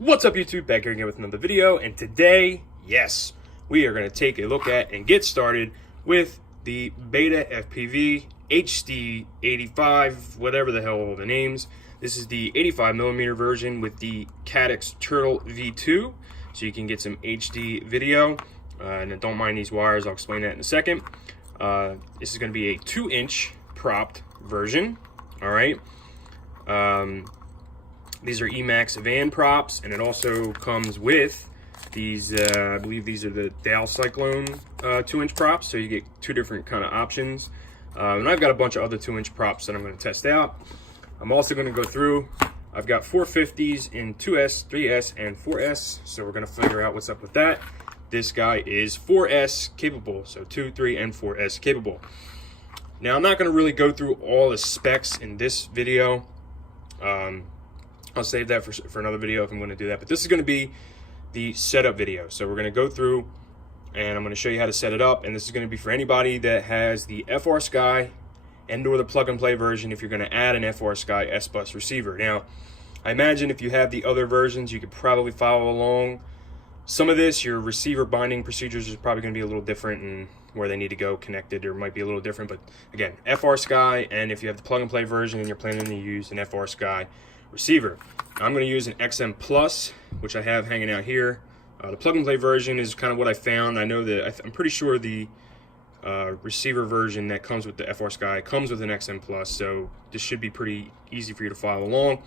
What's up, YouTube? Back here again with another video, and today, yes, we are going to take a look at and get started with the Betafpv HD 85, whatever the hell the names. This is the 85mm version with the Caddx Turtle V2, so you can get some HD video. And don't mind these wires, I'll explain that in a second. This is going to be a 2-inch propped version, all right? These are Emax van props, and it also comes with these, I believe these are the Dow Cyclone 2-inch props, so you get two different kind of options. And I've got a bunch of other 2-inch props that I'm going to test out. I'm also going to go through, I've got 450s in 2S, 3S, and 4S, so we're going to figure out what's up with that. This guy is 4S capable, so 2, 3, and 4S capable. Now, I'm not going to really go through all the specs in this video. I'll save that for another video if I'm going to do that. But this is going to be the setup video. So we're going to go through and I'm going to show you how to set it up. And this is going to be for anybody that has the FrSky and or the plug and play version if you're going to add an FrSky S-Bus receiver. Now, I imagine if you have the other versions, you could probably follow along. Some of this, your receiver binding procedures is probably going to be a little different and where they need to go connected or might be a little different. But again, FrSky, and if you have the plug and play version and you're planning to use an FrSky receiver, I'm going to use an XM Plus, which I have hanging out here. The plug and play version is kind of what I found. I know that I'm pretty sure the receiver version that comes with the FrSky comes with an XM Plus, so this should be pretty easy for you to follow along.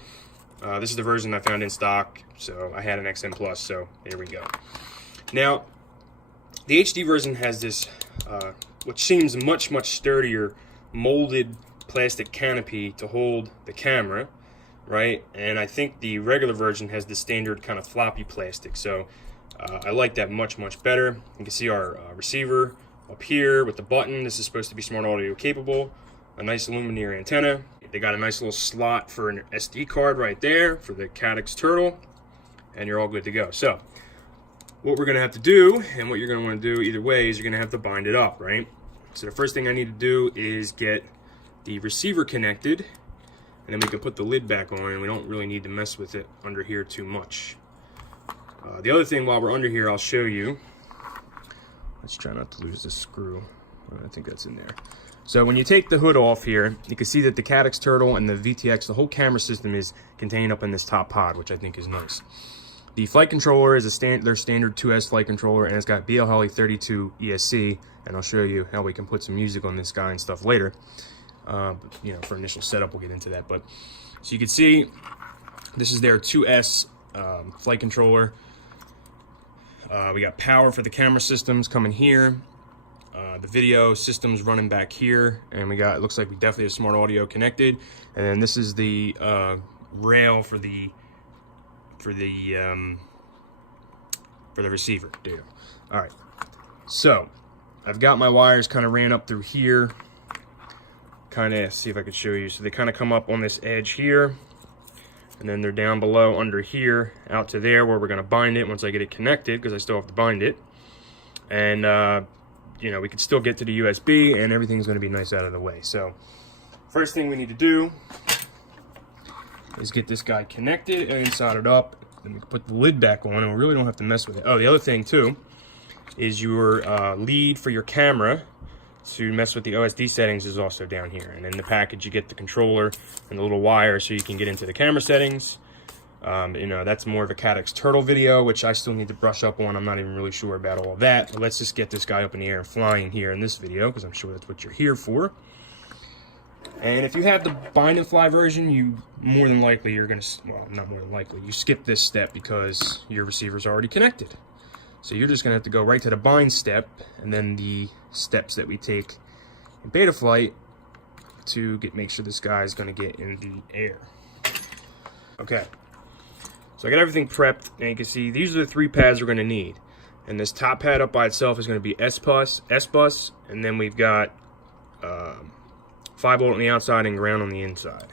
This is the version I found in stock, so I had an XM Plus, so there we go. Now, the HD version has this, which seems much sturdier, molded plastic canopy to hold the camera, right? And I think the regular version has the standard kind of floppy plastic, so I like that much better. You can see our receiver up here with the button. This is supposed to be smart audio capable. A nice Lumineer antenna. They got a nice little slot for an SD card right there for the Caddx Turtle, and you're all good to go. So what we're going to have to do, and what you're going to want to do either way, is you're going to have to bind it up, right? So the first thing I need to do is get the receiver connected, and then we can put the lid back on, and we don't really need to mess with it under here too much. The other thing, while we're under here, I'll show you. Let's try not to lose this screw. I think that's in there. So when you take the hood off here, you can see that the Caddx Turtle and the VTX, the whole camera system is contained up in this top pod, which I think is nice. The flight controller is their standard 2S flight controller, and it's got BL-32 ESC, and I'll show you how we can put some music on this guy and stuff later. You know, for initial setup, we'll get into that. But so you can see, this is their 2S flight controller. We got power for the camera systems coming here. The video system's running back here, and we got, it looks like we definitely have smart audio connected. And then this is the rail for the receiver. There you go. All right. So I've got my wires kind of ran up through here. Kind of see if I could show you. So they kind of come up on this edge here, and then they're down below under here out to there where we're going to bind it once I get it connected, because I still have to bind it. And you know, we can still get to the USB, and everything's going to be nice out of the way. So first thing we need to do is get this guy connected and soldered up, and we can put the lid back on, and we really don't have to mess with it. Oh, the other thing too is your lead for your camera to mess with the OSD settings is also down here. And in the package you get the controller and the little wire so you can get into the camera settings. You know, that's more of a Caddx Turtle video, which I still need to brush up on. I'm not even really sure about all of that, but let's just get this guy up in the air and flying here in this video, because I'm sure that's what you're here for. And if you have the bind and fly version, you more than likely you're gonna, well, not more than likely, you skip this step because your receiver's already connected. So you're just gonna have to go right to the bind step, and then the steps that we take in Betaflight to make sure this guy is gonna get in the air. Okay, so I got everything prepped, and you can see these are the 3 pads we're gonna need. And this top pad up by itself is gonna be S-Bus, and then we've got 5 volt on the outside and ground on the inside.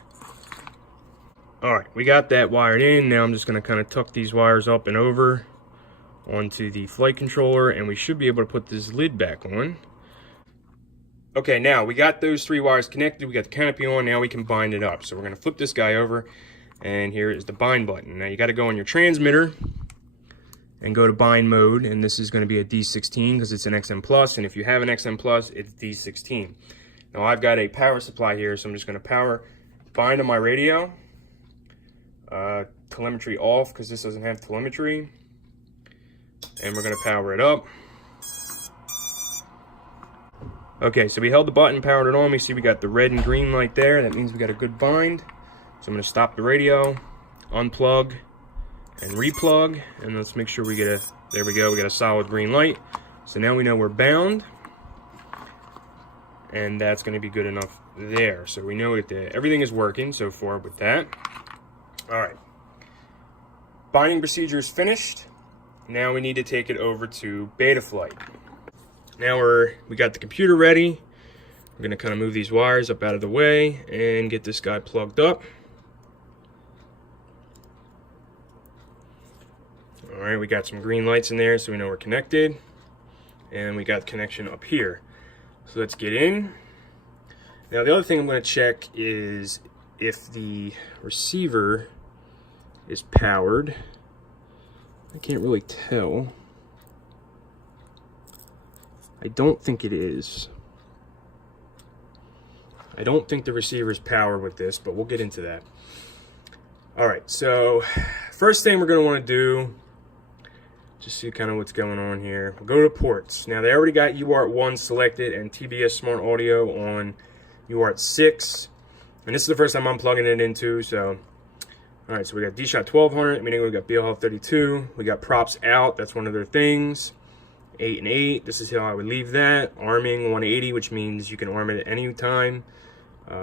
All right, we got that wired in. Now I'm just gonna kind of tuck these wires up and over onto the flight controller, and we should be able to put this lid back on. Okay, now we got those 3 wires connected, we got the canopy on, now we can bind it up. So we're gonna flip this guy over, and here is the bind button. Now you got to go on your transmitter and go to bind mode, and this is going to be a D16 because it's an XM Plus, and if you have an XM Plus, it's D16. Now I've got a power supply here, so I'm just going to bind on my radio. Telemetry off because this doesn't have telemetry, and we're going to power it up. Okay, so we held the button, powered it on. We see we got the red and green light there. That means we got a good bind. So I'm going to stop the radio, unplug, and replug, and let's make sure we get there we go, we got a solid green light. So now we know we're bound, and that's going to be good enough there. So we know that everything is working so far with that. All right, binding procedure is finished. Now we need to take it over to Betaflight. Now we got the computer ready. We're going to kind of move these wires up out of the way and get this guy plugged up. All right, we got some green lights in there so we know we're connected, and we got connection up here. So let's get in. Now the other thing I'm going to check is if the receiver is powered. I can't really tell. I don't think it is. I don't think the receiver is powered with this, but we'll get into that. All right, so first thing we're going to want to do, just see kind of what's going on here. We'll go to ports. Now they already got UART1 selected and TBS Smart Audio on UART 6. And this is the first time I'm plugging it into, so. All right, so we got D-Shot 1200, meaning we got BL 32. We got props out, that's one of their things. 8 and 8, this is how I would leave that. Arming 180, which means you can arm it at any time.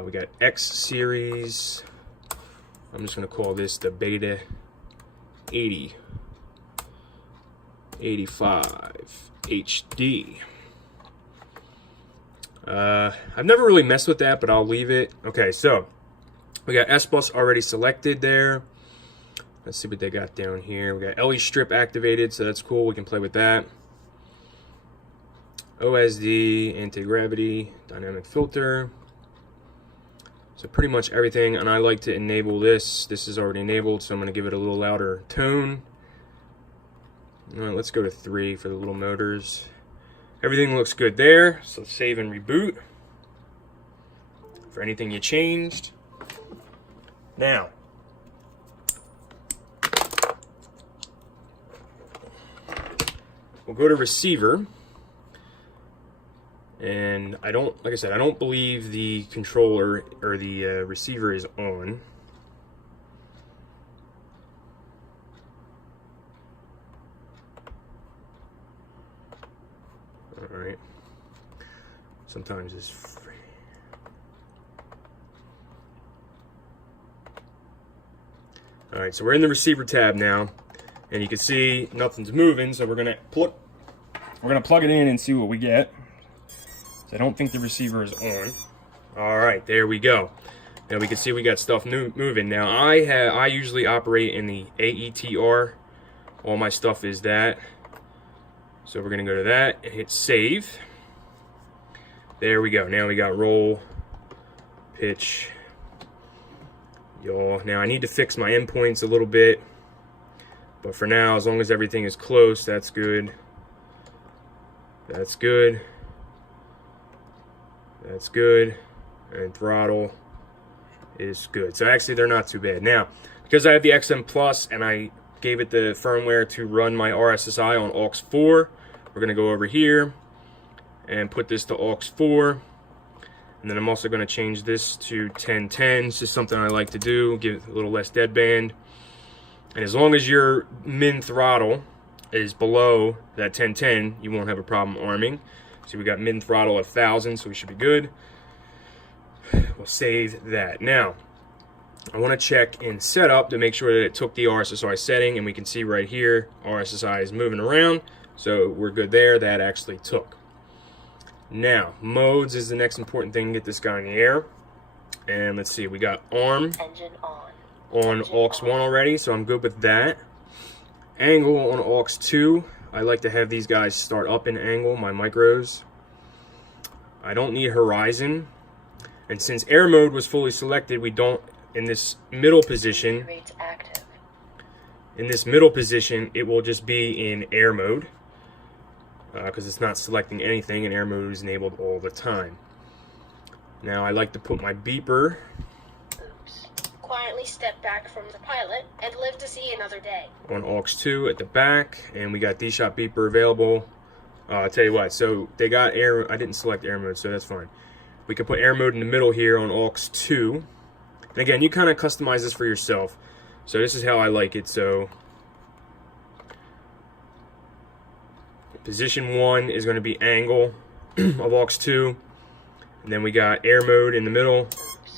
We got X series. I'm just gonna call this the Beta85 HD. I've never really messed with that, but I'll leave it. Okay, so we got S-Bus already selected there. Let's see what they got down here. We got LE strip activated, so that's cool. We can play with that. OSD, anti-gravity, dynamic filter. So pretty much everything, and I like to enable this. This is already enabled, so I'm gonna give it a little louder tone. All right, let's go to 3 for the little motors. Everything looks good there, so save and reboot for anything you changed. Now, we'll go to receiver. And like I said, I don't believe the controller or the receiver is on. All right. Sometimes it's free. All right, so we're in the receiver tab now, and you can see nothing's moving. So we're gonna plug it in and see what we get. I don't think the receiver is on. All right, there we go. Now we can see we got stuff moving. Now I usually operate in the AETR. All my stuff is that. So we're gonna go to that and hit save. There we go. Now we got roll, pitch, yaw. Now I need to fix my endpoints a little bit, but for now, as long as everything is close, that's good. That's good. That's good, and throttle is good. So actually they're not too bad. Now, because I have the XM Plus and I gave it the firmware to run my RSSI on aux 4, we're gonna go over here and put this to aux 4. And then I'm also gonna change this to 1010. This is something I like to do, give it a little less deadband. And as long as your min throttle is below that 1010, you won't have a problem arming. So we got min throttle at 1000, so we should be good. We'll save that. Now, I want to check in setup to make sure that it took the RSSI setting, and we can see right here, RSSI is moving around, so we're good there. That actually took. Now, modes is the next important thing. Get this guy in the air. And let's see, we got arm on aux 1 already, so I'm good with that. Angle on aux 2. I like to have these guys start up in angle, my micros. I don't need horizon. And since air mode was fully selected, we don't in this middle position, it will just be in air mode because it's not selecting anything, and air mode is enabled all the time. Now I like to put my beeper. Quietly step back from the pilot and live to see another day. On aux 2 at the back, and we got D-Shot beeper available. I'll tell you what, so they got air. I didn't select air mode, so that's fine. We can put air mode in the middle here on aux 2. And again, you kind of customize this for yourself. So this is how I like it. So position 1 is going to be angle of aux 2. And then we got air mode in the middle,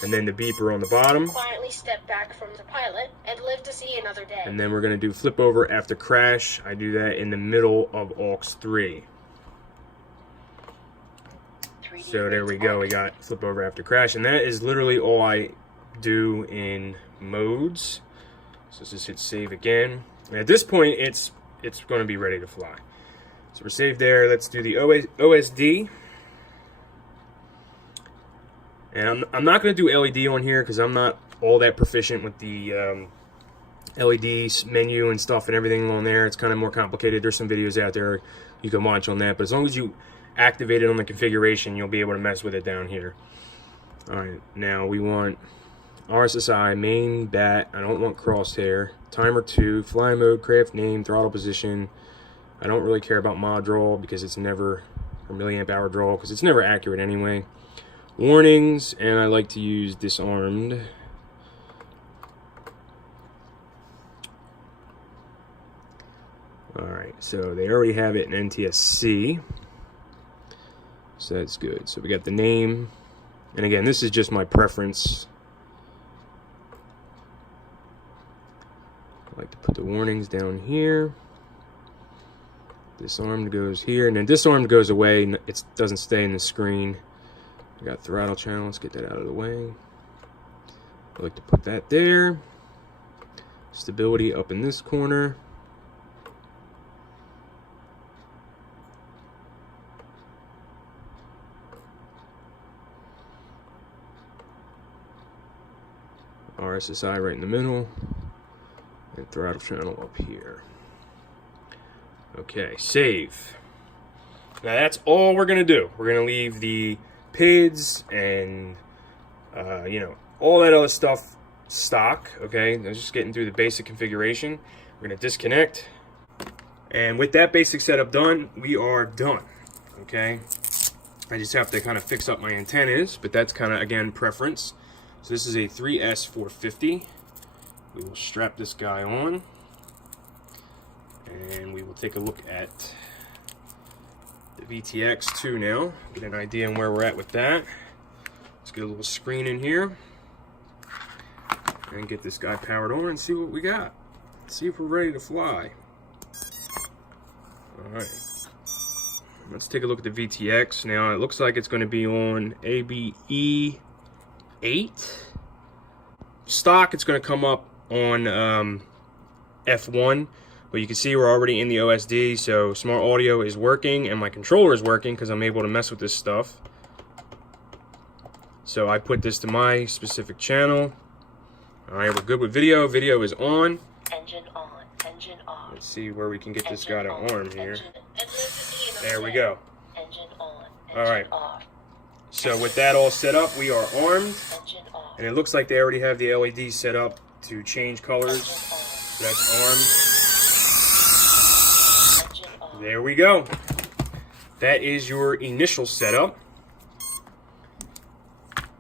and then the beeper on the bottom. Quietly step back from the pilot and live to see another day. And then we're going to do flip over after crash. I do that in the middle of aux 3. So there we go. We got flip over after crash, and that is literally all I do in modes. So let's just hit save again. And at this point, it's going to be ready to fly. So we're saved there. Let's do the OSD. And I'm not going to do LED on here because I'm not all that proficient with the LED menu and stuff and everything on there. It's kind of more complicated. There's some videos out there you can watch on that. But as long as you activate it on the configuration, you'll be able to mess with it down here. Alright, now we want RSSI, main bat. I don't want crosshair. Timer 2, fly mode, craft name, throttle position. I don't really care about mod draw because it's never, or milliamp hour draw, because it's never accurate anyway. Warnings, and I like to use disarmed. Alright, so they already have it in NTSC, so that's good. So we got the name, and again, this is just my preference. I like to put the warnings down here. Disarmed goes here, and then disarmed goes away. It doesn't stay in the screen. I got throttle channel. Let's get that out of the way. I like to put that there. Stability up in this corner. RSSI right in the middle. And throttle channel up here. Okay, save. Now that's all we're gonna do. We're gonna leave the PIDs and you know, all that other stuff stock. Okay, I'm just getting through the basic configuration. We're gonna disconnect, and with that basic setup done, we are done. Okay, I just have to kind of fix up my antennas, but that's kind of, again, preference. So this is a 3S450. We will strap this guy on, and we will take a look at the VTX 2 now, get an idea on where we're at with that. Let's get a little screen in here and get this guy powered on and see what we got. See if we're ready to fly. Alright, let's take a look at the VTX. Now it looks like it's going to be on ABE 8 stock. It's going to come up on F1, but you can see we're already in the OSD, so smart audio is working and my controller is working because I'm able to mess with this stuff. So I put this to my specific channel. Alright, we're good with video. Video is on. Engine on. Engine off. Let's see where we can get this guy to arm here. There we Engine go. on. Alright. Off. So with that all set up, we are armed. Engine off. And it looks like they already have the LED set up to change colors. So that's armed. There we go. That is your initial setup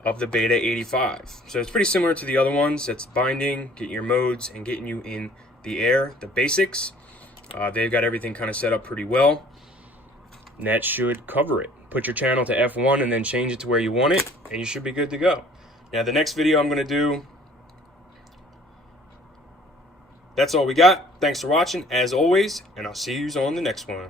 of the Beta85. So it's pretty similar to the other ones. It's binding, getting your modes, and getting you in the air, the basics. They've got everything kind of set up pretty well. And that should cover it. Put your channel to F1 and then change it to where you want it, and you should be good to go. Now the next video I'm going to do, that's all we got. Thanks for watching, as always, and I'll see you on the next one.